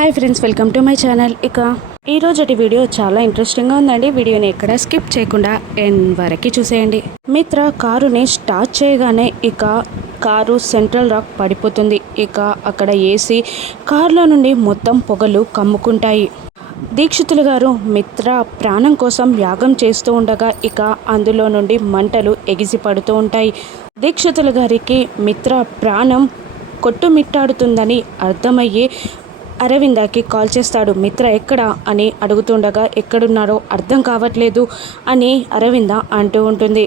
Hi friends, welcome to my channel. ఇక ఈరోజటి video చాలా ఇంట్రెస్టింగ్గా ఉందండి. వీడియోని ఎక్కడ స్కిప్ చేయకుండా ఎండ్ వరకు చూసేయండి. మిత్ర కారుని స్టార్ట్ చేయగానే ఇక కారు సెంట్రల్ రాక్ పడిపోతుంది. ఇక అక్కడ ఏసీ కారులో నుండి మొత్తం పొగలు కమ్ముకుంటాయి. దీక్షితులు గారు మిత్ర ప్రాణం కోసం యాగం చేస్తూ ఉండగా ఇక అందులో నుండి మంటలు ఎగిసి పడుతూ ఉంటాయి. దీక్షితులు గారికి మిత్ర ప్రాణం కొట్టుమిట్టాడుతుందని అర్థమయ్యే అరవిందకి కాల్ చేస్తాడు. మిత్ర ఎక్కడా అని అడుగుతుండగా ఎక్కడున్నారో అర్థం కావట్లేదు అని అరవింద అంటూ ఉంటుంది.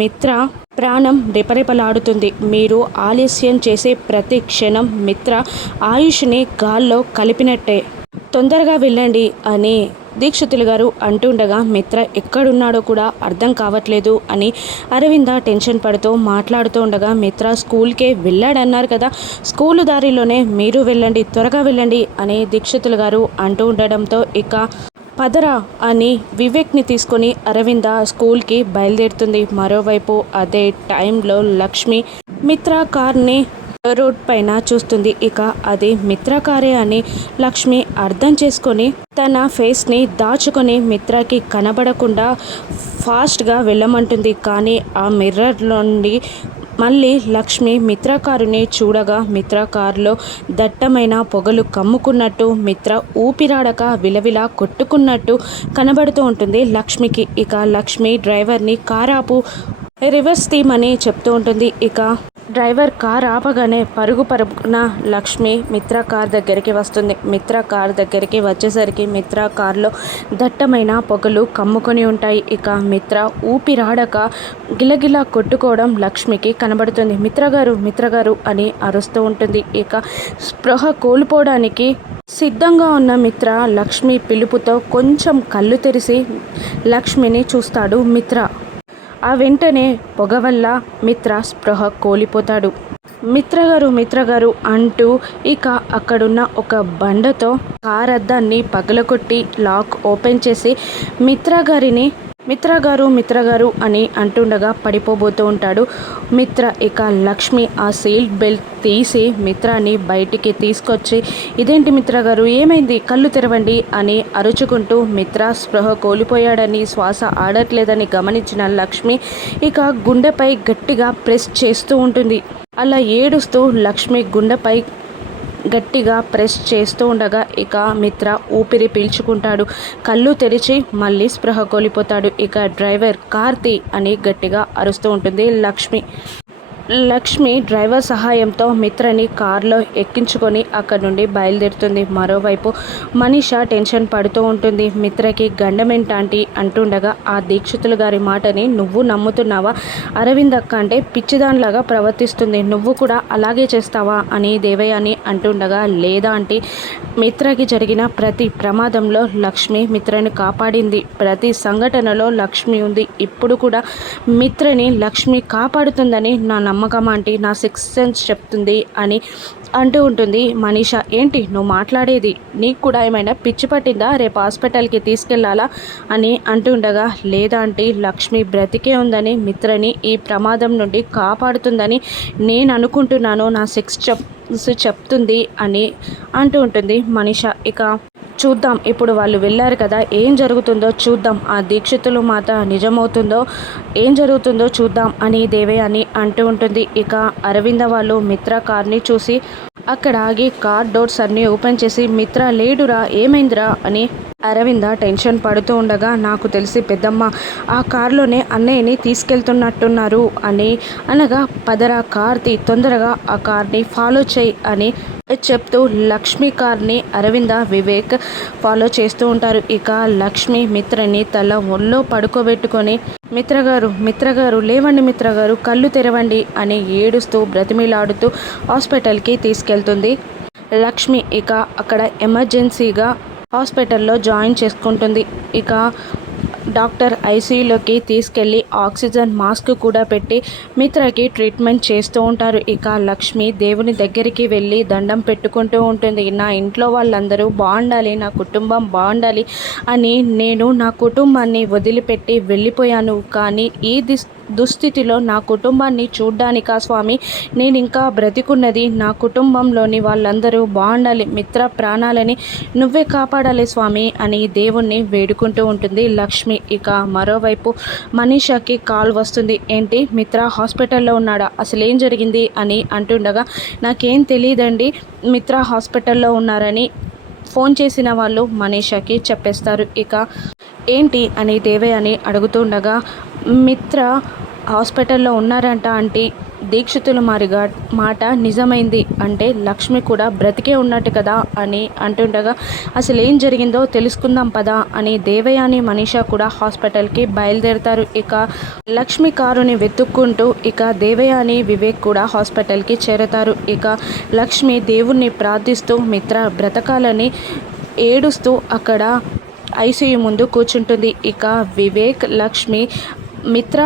మిత్ర ప్రాణం రెపరెపలాడుతుంది. మీరు ఆలస్యం చేసే ప్రతి క్షణం మిత్ర ఆయుష్ని గాల్లో కలిపినట్టే. తొందరగా వెళ్ళండి అని దీక్షితులు గారు అంటుండగా మిత్ర ఎక్కడున్నాడో కూడా అర్థం కావట్లేదు అని అరవింద టెన్షన్ పడుతూ మాట్లాడుతూ ఉండగా మిత్ర స్కూల్కే వెళ్ళాడన్నారు కదా, స్కూలు దారిలోనే మీరు వెళ్ళండి, త్వరగా వెళ్ళండి అని దీక్షితులు గారు అంటూ ఉండడంతో ఇక పదరా అని వివేక్ని తీసుకొని అరవింద స్కూల్కి బయలుదేరుతుంది. మరోవైపు అదే టైంలో లక్ష్మి మిత్ర కార్ని రోడ్ పైన చూస్తుంది. ఇక అది మిత్ర కారే అని లక్ష్మి అర్థం చేసుకొని తన ఫేస్ని దాచుకొని మిత్రకి కనబడకుండా ఫాస్ట్గా వెళ్ళమంటుంది. కానీ ఆ మిర్రర్ నుండి మళ్ళీ లక్ష్మి మిత్ర కారుని చూడగా మిత్ర కారులో దట్టమైన పొగలు కమ్ముకున్నట్టు, మిత్ర ఊపిరాడక విలవిలా కొట్టుకున్నట్టు కనబడుతూ ఉంటుంది లక్ష్మికి. ఇక లక్ష్మి డ్రైవర్ని కారాపు, రివర్స్ తీయమని చెప్తూ ఉంటుంది. ఇక డ్రైవర్ కార్ ఆపగానే పరుగున లక్ష్మి మిత్ర కార్ దగ్గరికి వస్తుంది. మిత్ర కార్ దగ్గరికి వచ్చేసరికి మిత్ర కార్లో దట్టమైన పొగలు కమ్ముకొని ఉంటాయి. ఇక మిత్ర ఊపిరాడక గిలగిలా కొట్టుకోవడం లక్ష్మికి కనబడుతుంది. మిత్ర గారు అని అరుస్తూ ఉంటుంది. ఇక స్పృహ కోల్పోవడానికి సిద్ధంగా ఉన్న మిత్ర లక్ష్మి పిలుపుతో కొంచెం కళ్ళు తెరిచి లక్ష్మిని చూస్తాడు మిత్ర. ఆ వెంటనే పొగ వల్ల మిత్ర స్పృహ కోల్పోతాడు. మిత్ర గారు అంటూ ఇక అక్కడున్న ఒక బండతో కార్ అద్దాన్ని పగలగొట్టి లాక్ ఓపెన్ చేసి మిత్ర గారు అని అంటుండగా పడిపోబోతూ ఉంటాడు మిత్ర. ఇక లక్ష్మి ఆ సీట్ బెల్ట్ తీసి మిత్రాన్ని బయటికి తీసుకొచ్చి, ఇదేంటి మిత్ర గారు, ఏమైంది, కళ్ళు తెరవండి అని అరుచుకుంటూ మిత్ర స్పృహ కోల్పోయాడని, శ్వాస ఆడట్లేదని గమనించిన లక్ష్మి ఇక గుండెపై గట్టిగా ప్రెస్ చేస్తూ ఉంటుంది. అలా ఏడుస్తూ లక్ష్మి గుండెపై గట్టిగా ప్రెస్ చేస్తూ ఉండగా ఇక మిత్ర ఊపిరి పీల్చుకుంటాడు. కళ్ళు తెరిచి మళ్ళీ స్పృహ కోల్పోతాడు. ఇక డ్రైవర్ కార్తీ అని గట్టిగా అరుస్తూ ఉంటుంది లక్ష్మి డ్రైవర్ సహాయంతో మిత్రని కారులో ఎక్కించుకొని అక్కడి నుండి బయలుదేరుతుంది. మరోవైపు మనీషా టెన్షన్ పడుతూ ఉంటుంది. మిత్రకి గండమేంటాంటి అంటుండగా ఆ దీక్షితులు గారి మాటని నువ్వు నమ్ముతున్నావా? అరవింద్ అక్క అంటే పిచ్చిదానిలాగా ప్రవర్తిస్తుంది, నువ్వు కూడా అలాగే చేస్తావా అని దేవయాని అంటుండగా, లేదా అంటే మిత్రకి జరిగిన ప్రతి ప్రమాదంలో లక్ష్మి మిత్రని కాపాడింది, ప్రతి సంఘటనలో లక్ష్మి ఉంది, ఇప్పుడు కూడా మిత్రని లక్ష్మి కాపాడుతుందని నా నమ్మకం ఆంటీ, నా సిక్స్త్ సెన్స్ చెప్తుంది అని అంటూ ఉంటుంది మనీషా. ఏంటి నువ్వు మాట్లాడేది, నీకు కూడా ఏమైనా పిచ్చి పట్టిందా, రేపు హాస్పిటల్కి తీసుకెళ్లాలా అని అంటుండగా, లేదా ఆంటీ, లక్ష్మి బ్రతికే ఉందని, మిత్రని ఈ ప్రమాదం నుండి కాపాడుతుందని నేను అనుకుంటున్నాను, నా సిక్స్త్ చెప్తుంది అని అంటూ ఉంటుంది మనీషా. ఇక చూద్దాం, ఇప్పుడు వాళ్ళు వెళ్ళారు కదా, ఏం జరుగుతుందో చూద్దాం, ఆ దీక్షితులు మాట నిజమవుతుందో ఏం జరుగుతుందో చూద్దాం అని దేవయాని అంటూ ఉంటుంది. ఇక అరవింద వాళ్ళు మిత్ర కార్ని చూసి అక్కడ ఆగి కార్ డోర్స్ అన్నీ ఓపెన్ చేసి, మిత్ర లేడురా, ఏమైందిరా అని అరవింద టెన్షన్ పడుతూ ఉండగా, నాకు తెలిసి పెద్దమ్మ ఆ కారులోనే అన్నయ్యని తీసుకెళ్తున్నట్టున్నారు అని అనగా, పదరా కార్తీ, తొందరగా ఆ కార్ని ఫాలో చేయి అని చెప్తూ లక్ష్మి కార్ని అరవింద వివేక్ ఫాలో చేస్తూ ఉంటారు. ఇక లక్ష్మి మిత్రని తల ఒళ్ళో పడుకోబెట్టుకొని, మిత్ర గారు లేవండి, మిత్ర గారు కళ్ళు తెరవండి అని ఏడుస్తూ బ్రతిమిలాడుతూ హాస్పిటల్కి తీసుకెళ్తుంది లక్ష్మి. ఇక అక్కడ ఎమర్జెన్సీగా హాస్పిటల్లో జాయిన్ చేసుకుంటుంది. ఇక డాక్టర్ ఐసీయూలోకి తీసుకెళ్ళి ఆక్సిజన్ మాస్క్ కూడా పెట్టి మిత్రకి ట్రీట్మెంట్ చేస్తూ ఉంటారు. ఇక లక్ష్మి దేవుని దగ్గరికి వెళ్ళి దండం పెట్టుకుంటూ ఉంటుంది. నా ఇంట్లో వాళ్ళందరూ బాగుండాలి, నా కుటుంబం బాగుండాలి అని నేను నా కుటుంబాన్ని వదిలిపెట్టి వెళ్ళిపోయాను. కానీ ఈ దుస్థితిలో నా కుటుంబాన్ని చూడ్డానికా స్వామి నేను ఇంకా బ్రతికున్నది? నా కుటుంబంలోని వాళ్ళందరూ బాగుండాలి, మిత్ర ప్రాణాలని నువ్వే కాపాడాలి స్వామి అని దేవుణ్ణి వేడుకుంటూ ఉంటుంది లక్ష్మి. ఇక మరోవైపు మనీషాకి కాల్ వస్తుంది. ఏంటి, మిత్ర హాస్పిటల్లో ఉన్నాడా, అసలు ఏం జరిగింది అని అంటుండగా నాకేం తెలియదండి, మిత్ర హాస్పిటల్లో ఉన్నారని ఫోన్ చేసిన వాళ్ళు మనీషాకి చెప్పేస్తారు. ఇక ఏంటి అని దేవయాని అడుగుతుండగా మిత్ర హాస్పిటల్లో ఉన్నారంట ఆంటీ, దీక్షితుల మారిగా మాట నిజమైంది అంటే లక్ష్మి కూడా బ్రతికే ఉన్నట్టు కదా అని అంటుండగా అసలు ఏం జరిగిందో తెలుసుకుందాం పదా అని దేవయాని మనీషా కూడా హాస్పిటల్కి బయలుదేరుతారు. ఇక లక్ష్మి కారుని వెతుక్కుంటూ ఇక దేవయాని వివేక్ కూడా హాస్పిటల్కి చేరుతారు. ఇక లక్ష్మి దేవుణ్ణి ప్రార్థిస్తూ మిత్ర బ్రతకాలని ఏడుస్తూ అక్కడ ఐసీయూ ముందు కూర్చుంటుంది. ఇక వివేక్ లక్ష్మి మిత్ర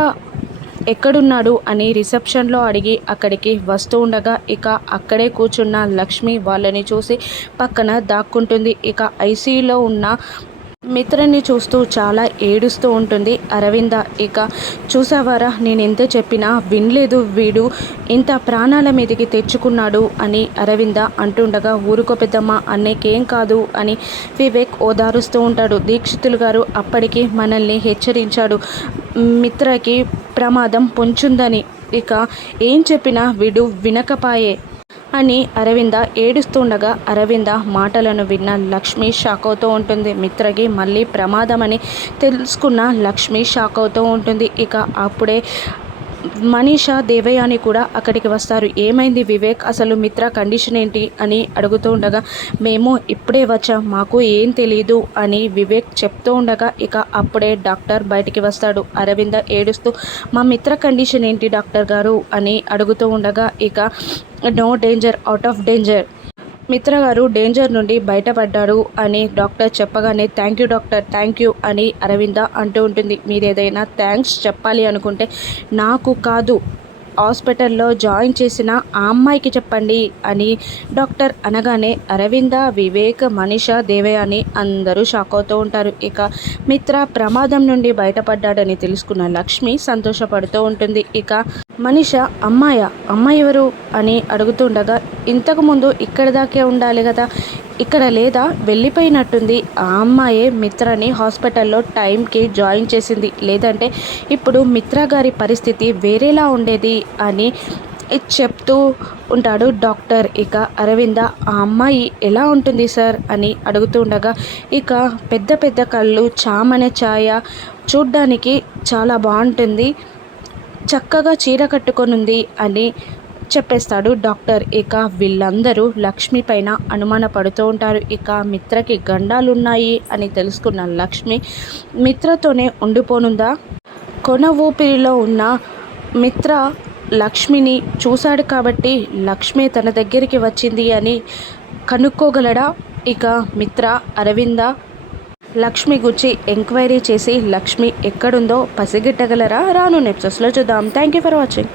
ఎక్కడున్నాడు అని రిసెప్షన్లో అడిగి అక్కడికి వస్తూ ఉండగా ఇక అక్కడే కూర్చున్న లక్ష్మి వాళ్ళని చూసి పక్కన దాక్కుంటుంది. ఇక ఐసీయూలో ఉన్న మిత్రని చూస్తూ చాలా ఏడుస్తూ ఉంటుంది అరవింద. ఇక చూసావారా, నేను ఎంత చెప్పినా వినలేదు, వీడు ఇంత ప్రాణాల మీదకి తెచ్చుకున్నాడు అని అరవింద అంటుండగా ఊరుకో పెద్దమ్మ, అన్నేకేం కాదు అని వివేక్ ఓదారుస్తూ ఉంటాడు. దీక్షితులు గారు అప్పటికి మనల్ని హెచ్చరించాడు, మిత్రకి ప్రమాదం పొంచుందని. ఇక ఏం చెప్పినా వీడు వినకపాయే అని అరవింద ఏడుస్తుండగా అరవింద మాటలను విన్న లక్ష్మి షాక్ అవుతూ ఉంటుంది. మిత్రకి మళ్ళీ ప్రమాదమని తెలుసుకున్న లక్ష్మి షాక్ అవుతూ ఉంటుంది. ఇక అప్పుడే మనీషా దేవయాని కూడా అక్కడికి వస్తారు. ఏమైంది వివేక్, అసలు మిత్ర కండిషన్ ఏంటి అని అడుగుతూ ఉండగా మేము ఇప్పుడే వచ్చాం, మాకు ఏం తెలీదు అని వివేక్ చెప్తూ ఉండగా ఇక అప్పుడే డాక్టర్ బయటికి వస్తాడు. అరవింద ఏడుస్తూ మా మిత్ర కండిషన్ ఏంటి డాక్టర్ గారు అని అడుగుతూ ఉండగా ఇక no danger, out of danger, Mitra గారు డేంజర్ నుండి బయటపడ్డాడు అని డాక్టర్ చెప్పగానే thank you doctor, thank you అని అరవింద అంటూ ఉంటుంది. మీరు ఏదైనా థ్యాంక్స్ చెప్పాలి అనుకుంటే నాకు కాదు, హాస్పిటల్లో జాయిన్ చేసిన ఆ అమ్మాయికి చెప్పండి అని డాక్టర్ అనగానే అరవింద, వివేక్, మనీషా, దేవయాని అందరూ షాక్ అవుతూ ఉంటారు. ఇక మిత్ర ప్రమాదం నుండి బయటపడ్డాడని తెలుసుకున్న లక్ష్మి సంతోషపడుతూ ఉంటుంది. ఇక మనీషా అమ్మాయి ఎవరు అని అడుగుతుండగా ఇంతకుముందు ఇక్కడ దాకే ఉండాలి కదా, ఇక్కడ లేదా, వెళ్ళిపోయినట్టుంది, ఆ అమ్మాయే మిత్రని హాస్పిటల్లో టైంకి జాయిన్ చేసింది, లేదంటే ఇప్పుడు మిత్ర గారి పరిస్థితి వేరేలా ఉండేది అని చెప్తూ ఉంటాడు డాక్టర్. ఇక అరవింద ఆ అమ్మాయి ఎలా ఉంటుంది సార్ అని అడుగుతూ ఉండగా ఇక పెద్ద పెద్ద కళ్ళు, చామన ఛాయ, చూడ్డానికి చాలా బాగుంటుంది, చక్కగా చీర కట్టుకొనుంది అని చెప్పేస్తాడు డాక్టర్. ఇక వీళ్ళందరూ లక్ష్మి పైన అనుమానపడుతూ ఉంటారు. ఇక మిత్రకి గండాలున్నాయి అని తెలుసుకున్న లక్ష్మి మిత్రతోనే ఉండిపోనుందా? కొన ఊపిరిలో ఉన్న మిత్ర లక్ష్మిని చూశాడు కాబట్టి లక్ష్మి తన దగ్గరికి వచ్చింది అని కనుక్కోగలడా? ఇక మిత్ర అరవింద లక్ష్మి గురించి ఎంక్వైరీ చేసి లక్ష్మి ఎక్కడుందో పసిగట్టగలరా? రాను ఎపిసోడ్స్లో చూద్దాం. Thank you for watching.